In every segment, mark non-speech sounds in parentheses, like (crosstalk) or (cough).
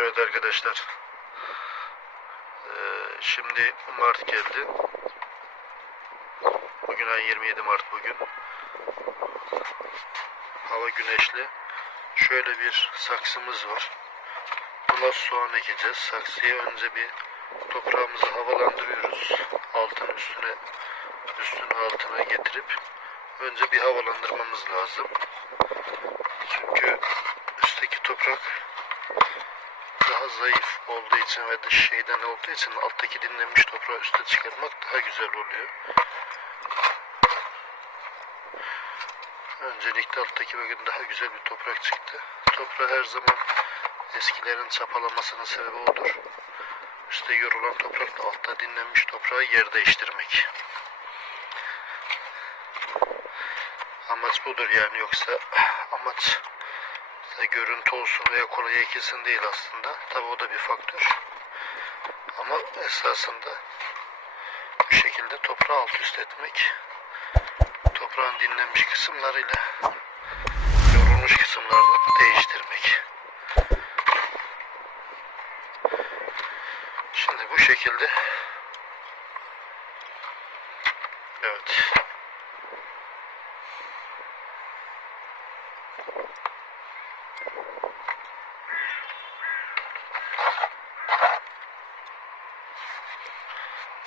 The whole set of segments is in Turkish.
Evet arkadaşlar. Ee, şimdi Mart geldi. Bugün ay 27 Mart bugün. Hava güneşli. Şöyle bir saksımız var. Buna soğan ekeceğiz. Saksıya önce bir toprağımızı havalandırıyoruz. Altını üstüne üstünü altına getirip önce bir havalandırmamız lazım. Çünkü üstteki toprak zayıf olduğu için ve dış şeyden olduğu için alttaki dinlenmiş toprağı üste çıkarmak daha güzel oluyor. Öncelikle alttaki bölgede daha güzel bir toprak çıktı. Toprağı her zaman eskilerin çapalamasının sebebi odur. Üste yorulan toprakla altta dinlenmiş toprağı yer değiştirmek. Amaç budur yani yoksa amaç da görüntü olsun veya kolay ekilsin değil aslında. Tabi o da bir faktör. Ama esasında bu şekilde toprağı alt üst etmek toprağın dinlenmiş kısımlarıyla yorulmuş kısımlarını değiştirmek. Şimdi bu şekilde evet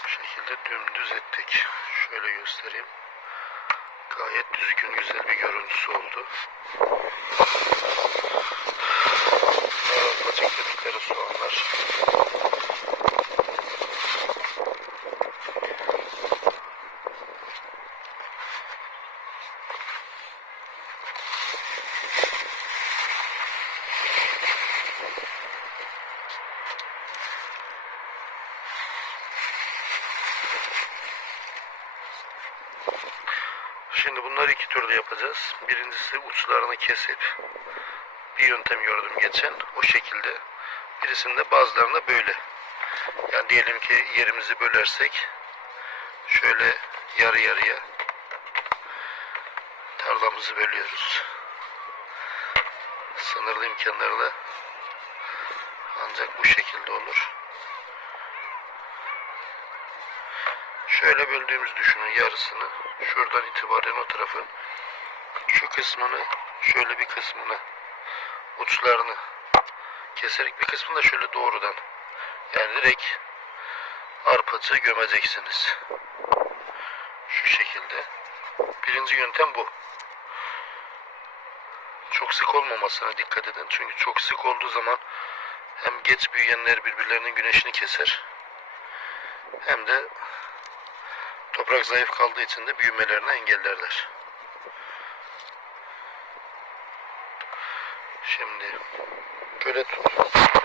bu şekilde dümdüz ettik. Şöyle göstereyim. Gayet düzgün güzel bir görüntüsü oldu. Arpacık dedikleri soğanlar. Şimdi bunları iki türlü yapacağız. Birincisi uçlarını kesip bir yöntem gördüm geçen o şekilde. Birisinde bazılarında böyle. Yani diyelim ki yerimizi bölersek şöyle yarı yarıya tarlamızı bölüyoruz. Sınırlı imkanlarla ancak bu şekilde olur. Şöyle böldüğümüz düşünün yarısını. Şuradan itibaren o tarafın şu kısmını şöyle bir kısmını uçlarını keserek bir kısmını da şöyle doğrudan yani direkt arpacığı gömeceksiniz. Şu şekilde. Birinci yöntem bu. Çok sık olmamasına dikkat edin. Çünkü çok sık olduğu zaman hem geç büyüyenler birbirlerinin güneşini keser hem de Toprak zayıf kaldığı için de büyümelerini engellerler. Şimdi böyle tut.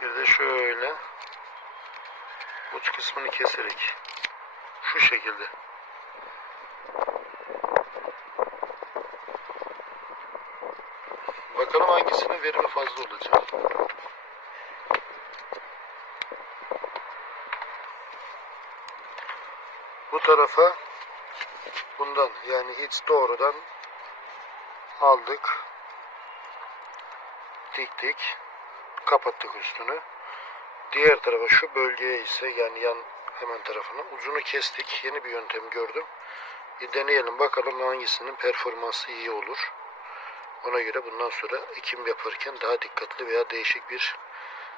Bir de şöyle uç kısmını keserek şu şekilde Bakalım hangisinin verimi fazla olacak. Bu tarafa bundan yani hiç doğrudan aldık diktik kapattık üstünü. Diğer tarafa şu bölgeye ise yani yan hemen tarafına ucunu kestik. Yeni bir yöntem gördüm. Bir deneyelim bakalım hangisinin performansı iyi olur. Ona göre bundan sonra ekim yaparken daha dikkatli veya değişik bir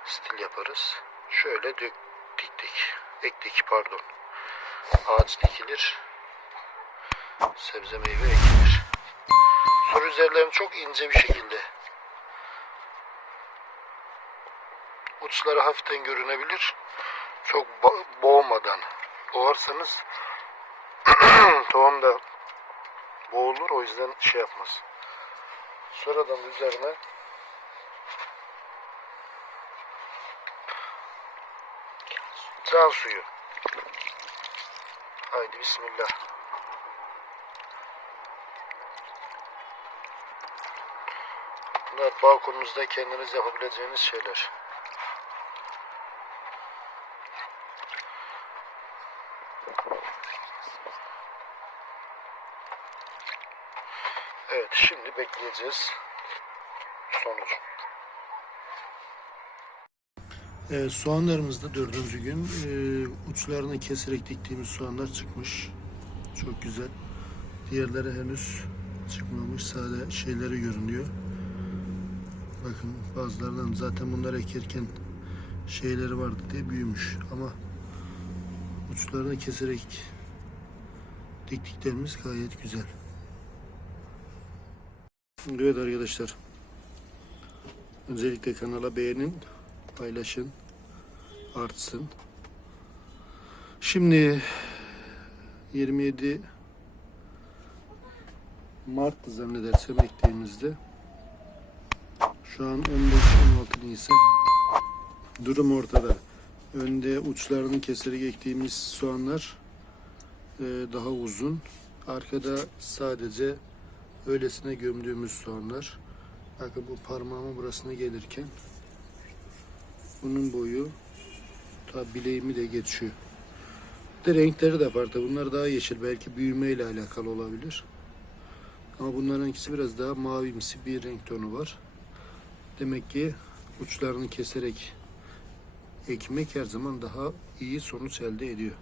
stil yaparız. Şöyle dök, diktik ektik pardon. Ağaç dikilir sebze meyve ekilir. Sur üzerlerini çok ince bir şekilde uçları hafiften görünebilir. Çok bo- boğmadan boğarsanız (clears throat) tohum da boğulur o yüzden şey yapmaz. Sonradan üzerine can suyu Haydi bismillah. Bunlar balkonunuzda kendiniz yapabileceğiniz şeyler. Evet şimdi bekleyeceğiz sonucu. Evet, soğanlarımızda dördüncü gün e, uçlarını keserek diktiğimiz soğanlar çıkmış. Çok güzel. Diğerleri henüz çıkmamış. Sade şeyleri görünüyor. Bakın bazılarından zaten bunları ekerken şeyleri vardı diye büyümüş. Ama uçlarını keserek diktiklerimiz gayet güzel. Evet arkadaşlar. Öncelikle kanala beğenin, paylaşın, artsın. Şimdi 27 Mart'tı zannedersem ektiğimizde. Şu an 15-16 Nisan. Durum ortada. Önde uçlarını keserek ektiğimiz soğanlar e, daha uzun. Arkada sadece öylesine gömdüğümüz soğanlar. Bakın bu parmağımın burasına gelirken bunun boyu ta bileğimi de geçiyor. De renkleri de farklı. Bunlar daha yeşil. Belki büyümeyle alakalı olabilir. Ama bunların ikisi biraz daha mavimsi bir renk tonu var. Demek ki uçlarını keserek ekmek her zaman daha iyi sonuç elde ediyor.